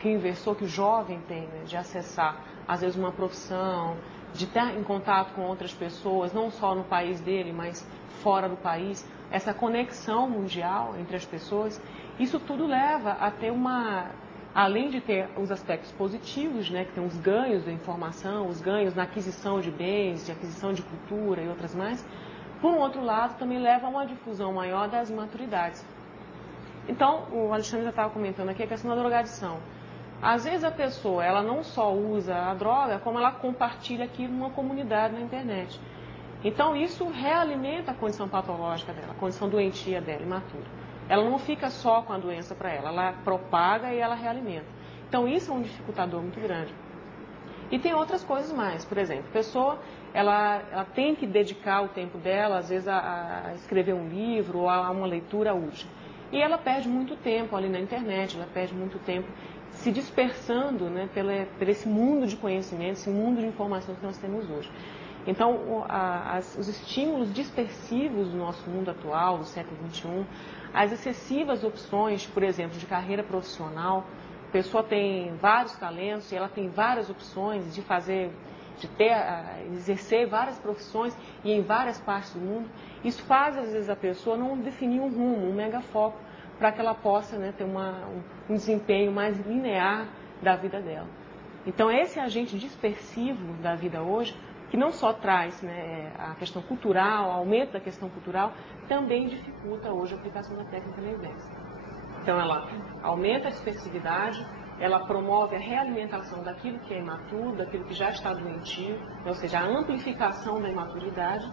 que o inversor, que o jovem tem, né, de acessar, às vezes, uma profissão, de estar em contato com outras pessoas, não só no país dele, mas fora do país, essa conexão mundial entre as pessoas, isso tudo leva a ter além de ter os aspectos positivos, né, que tem os ganhos da informação, os ganhos na aquisição de bens, de aquisição de cultura e outras mais, por um outro lado, também leva a uma difusão maior das imaturidades. Então, o Alexandre já estava comentando aqui a questão da drogadição. Às vezes a pessoa, ela não só usa a droga, como ela compartilha aquilo numa comunidade na internet. Então, isso realimenta a condição patológica dela, a condição doentia dela, imatura. Ela não fica só com a doença para ela propaga e ela realimenta. Então, isso é um dificultador muito grande. E tem outras coisas mais, por exemplo, a pessoa, ela tem que dedicar o tempo dela, às vezes, a escrever um livro ou a uma leitura útil. E ela perde muito tempo ali na internet, ela perde muito tempo se dispersando, né, por esse mundo de conhecimento, esse mundo de informação que nós temos hoje. Então, os estímulos dispersivos do nosso mundo atual, do século XXI, as excessivas opções, por exemplo, de carreira profissional, a pessoa tem vários talentos e ela tem várias opções de exercer várias profissões e em várias partes do mundo. Isso faz, às vezes, a pessoa não definir um rumo, um megafoco, para que ela possa, né, ter um desempenho mais linear da vida dela. Então, esse agente dispersivo da vida hoje, que não só traz, né, a questão cultural, o aumento da questão cultural, também dificulta hoje a aplicação da técnica na inversa. Então, ela aumenta a dispersividade, ela promove a realimentação daquilo que é imaturo, daquilo que já está doentio, ou seja, a amplificação da imaturidade,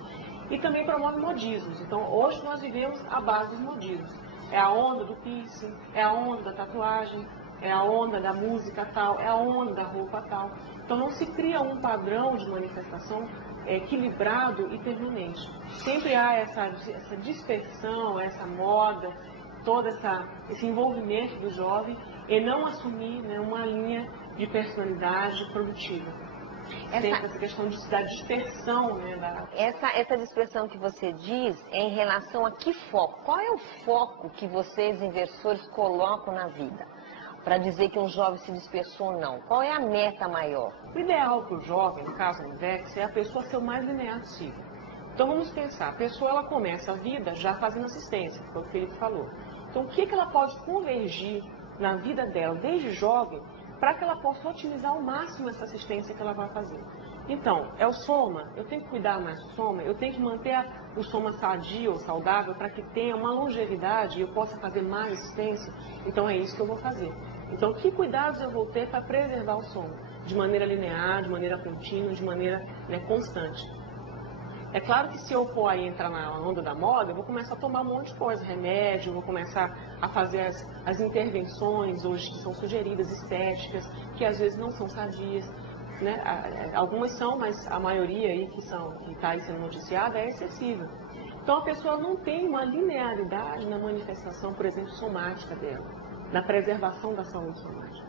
e também promove modismos. Então, hoje nós vivemos à base dos modismos. É a onda do piercing, é a onda da tatuagem, é a onda da música tal, é a onda da roupa tal. Então, não se cria um padrão de manifestação equilibrado e permanente. Sempre há essa dispersão, essa moda, todo esse envolvimento do jovem e não assumir, né, uma linha de personalidade produtiva. Sempre essa questão da dispersão, né, Essa dispersão que você diz é em relação a que foco? Qual é o foco que vocês, inversores, colocam na vida? Para dizer que um jovem se dispersou ou não. Qual é a meta maior? O ideal para o jovem, no caso do Invex, é a pessoa ser o mais linear possível. Então vamos pensar, a pessoa ela começa a vida já fazendo assistência, foi o que o Felipe falou. Então o que ela pode convergir na vida dela desde jovem para que ela possa otimizar ao máximo essa assistência que ela vai fazer. Então, é o soma, eu tenho que cuidar mais do soma, eu tenho que manter o soma sadio ou saudável para que tenha uma longevidade e eu possa fazer mais assistência, então é isso que eu vou fazer. Então, que cuidados eu vou ter para preservar o soma? De maneira linear, de maneira contínua, de maneira, né, constante. É claro que se eu for aí entrar na onda da moda, eu vou começar a tomar um monte de coisa, remédio, vou começar a fazer as intervenções hoje que são sugeridas, estéticas, que às vezes não são sadias, né? Algumas são, mas a maioria aí que está aí sendo noticiada é excessiva. Então a pessoa não tem uma linearidade na manifestação, por exemplo, somática dela, na preservação da saúde somática.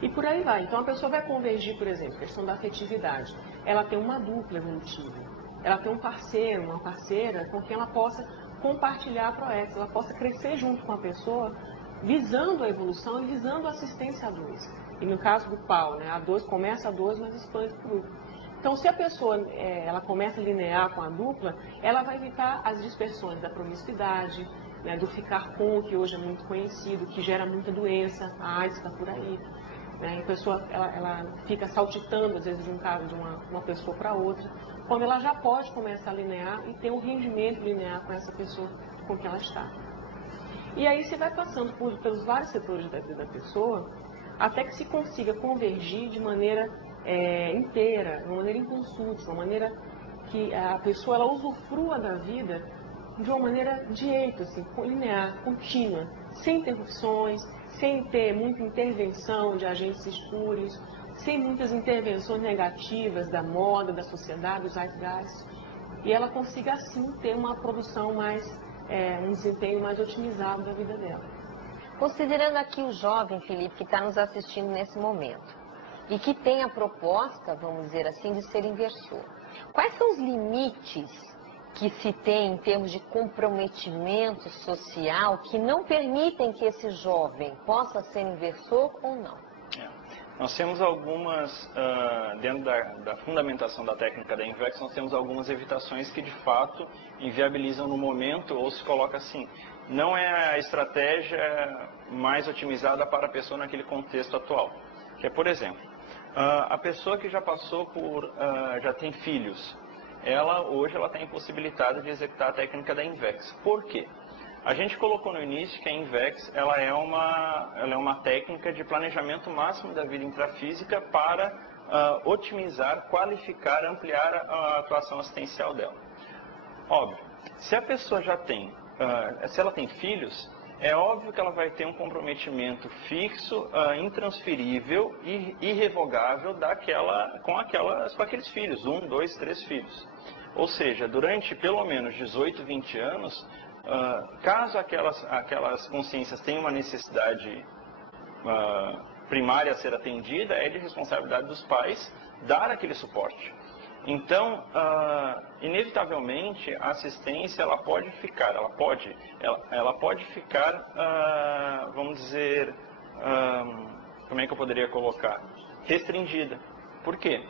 E por aí vai. Então a pessoa vai convergir, por exemplo, a questão da afetividade. Ela tem uma dupla evolutiva. Ela tem um parceiro, uma parceira com quem ela possa compartilhar projetos, ela possa crescer junto com a pessoa, visando a evolução e visando a assistência a dois. E no caso do pau, né, a dois começa a dois, mas expande para o grupo. Então, se a pessoa ela começa a linear com a dupla, ela vai evitar as dispersões da promiscuidade, né, do ficar com, que hoje é muito conhecido, que gera muita doença, a AIDS está por aí. A pessoa ela fica saltitando, às vezes, de um caso de uma pessoa para outra, quando ela já pode começar a linear e ter um rendimento linear com essa pessoa com que ela está. E aí você vai passando pelos vários setores da vida da pessoa, até que se consiga convergir de maneira inteira, de uma maneira inconsciente, de uma maneira que a pessoa ela usufrua da vida de uma maneira direita, assim, linear, contínua, sem interrupções, sem ter muita intervenção de agentes espúrios, sem muitas intervenções negativas da moda, da sociedade, dos zeitgeist, e ela consiga assim ter uma produção mais, um desempenho mais otimizado da vida dela. Considerando aqui o jovem, Felipe, que está nos assistindo nesse momento, e que tem a proposta, vamos dizer assim, de ser inversor, quais são os limites que se tem em termos de comprometimento social que não permitem que esse jovem possa ser inversor ou não? Nós temos algumas, dentro da fundamentação da técnica da INVEX, nós temos algumas evitações que de fato inviabilizam no momento, ou se coloca assim, não é a estratégia mais otimizada para a pessoa naquele contexto atual. Que é, por exemplo, a pessoa que já passou já tem filhos, hoje ela está impossibilitada de executar a técnica da INVEX. Por quê? A gente colocou no início que a INVEX ela é uma técnica de planejamento máximo da vida intrafísica para otimizar, qualificar, ampliar a atuação assistencial dela. Óbvio, se a pessoa se ela tem filhos, é óbvio que ela vai ter um comprometimento fixo, intransferível e irrevogável com aqueles filhos, 1, 2, 3 filhos. Ou seja, durante pelo menos 18, 20 anos, caso aquelas consciências tenham uma necessidade primária a ser atendida, é de responsabilidade dos pais dar aquele suporte. Então, inevitavelmente, a assistência ela pode ficar, vamos dizer, como é que eu poderia colocar? Restringida. Por quê?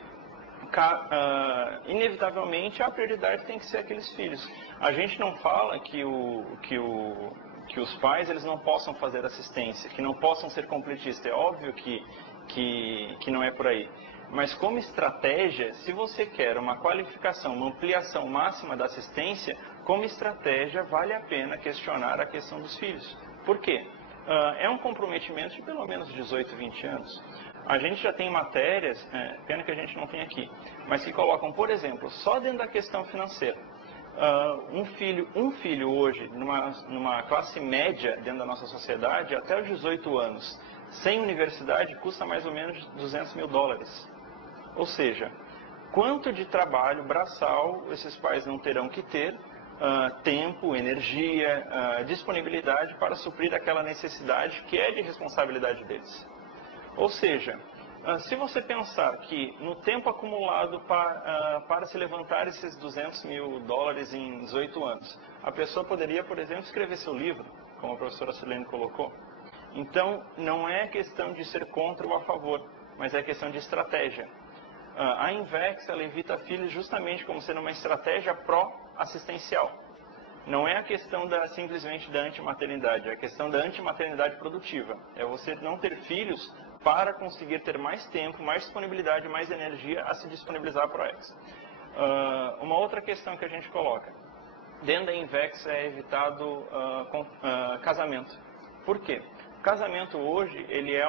Inevitavelmente a prioridade tem que ser aqueles filhos. A gente não fala que os pais eles não possam fazer assistência, que não possam ser completistas. É óbvio que não é por aí. Mas como estratégia, se você quer uma qualificação, uma ampliação máxima da assistência, como estratégia vale a pena questionar a questão dos filhos. Por quê? É um comprometimento de pelo menos 18, 20 anos. A gente já tem matérias, pena que a gente não tem aqui, mas que colocam, por exemplo, só dentro da questão financeira. Um filho hoje, numa classe média dentro da nossa sociedade, até os 18 anos, sem universidade, custa mais ou menos $200 mil. Ou seja, quanto de trabalho braçal esses pais não terão que ter, tempo, energia, disponibilidade para suprir aquela necessidade que é de responsabilidade deles. Ou seja, se você pensar que no tempo acumulado para se levantar esses $200 mil em 18 anos, a pessoa poderia, por exemplo, escrever seu livro, como a professora Silene colocou. Então, não é questão de ser contra ou a favor, mas é questão de estratégia. A INVEX ela evita filhos justamente como sendo uma estratégia pró-assistencial. Não é a questão simplesmente da antimaternidade, é a questão da antimaternidade produtiva. É você não ter filhos para conseguir ter mais tempo, mais disponibilidade, mais energia a se disponibilizar para eles. Uma outra questão que a gente coloca, dentro da INVEX é evitado casamento. Por quê? O casamento hoje, ele é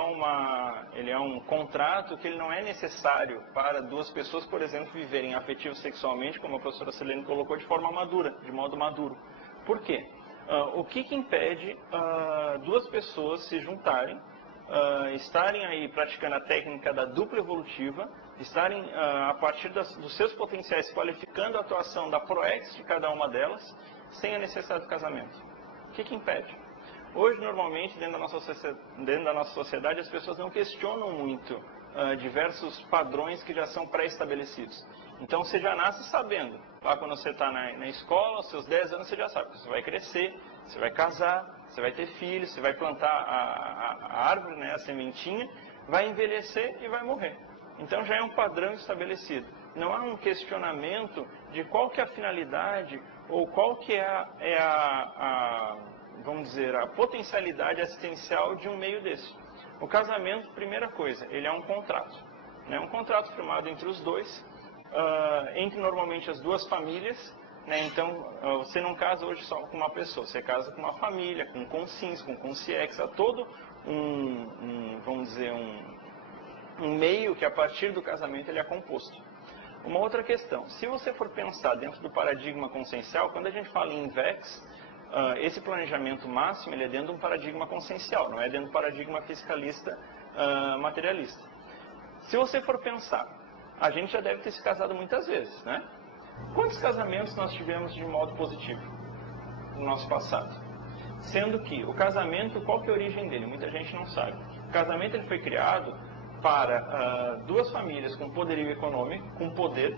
um contrato que ele não é necessário para duas pessoas, por exemplo, viverem afetivo sexualmente, como a professora Silene colocou, de forma madura, de modo maduro. Por quê? O que impede duas pessoas se juntarem, estarem aí praticando a técnica da dupla evolutiva, estarem a partir dos seus potenciais qualificando a atuação da ProEx de cada uma delas, sem a necessidade do casamento? O que impede? Hoje, normalmente, dentro da nossa sociedade, as pessoas não questionam muito diversos padrões que já são pré-estabelecidos. Então, você já nasce sabendo. Lá quando você está na escola, aos seus 10 anos, você já sabe que você vai crescer, você vai casar, você vai ter filhos, você vai plantar a árvore, né, a sementinha, vai envelhecer e vai morrer. Então, já é um padrão estabelecido. Não há um questionamento de qual que é a finalidade ou qual que vamos dizer, a potencialidade assistencial de um meio desse. O casamento, primeira coisa, ele é um contrato. Né? Um contrato firmado entre os dois, entre normalmente as duas famílias. Né? Então, você não casa hoje só com uma pessoa, você casa com uma família, com consins, com consciex, há todo vamos dizer, um meio que a partir do casamento ele é composto. Uma outra questão, se você for pensar dentro do paradigma consciencial, quando a gente fala em INVEX, esse planejamento máximo ele é dentro de um paradigma consciencial, não é dentro do paradigma fiscalista materialista. Se você for pensar, a gente já deve ter se casado muitas vezes, né? Quantos casamentos nós tivemos de modo positivo no nosso passado? Sendo que o casamento, qual que é a origem dele? Muita gente não sabe. O casamento ele foi criado para duas famílias com poderio econômico, com poder,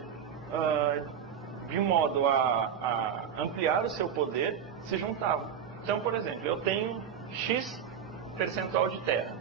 de modo a ampliar o seu poder, se juntavam. Então, por exemplo, eu tenho X percentual de terra.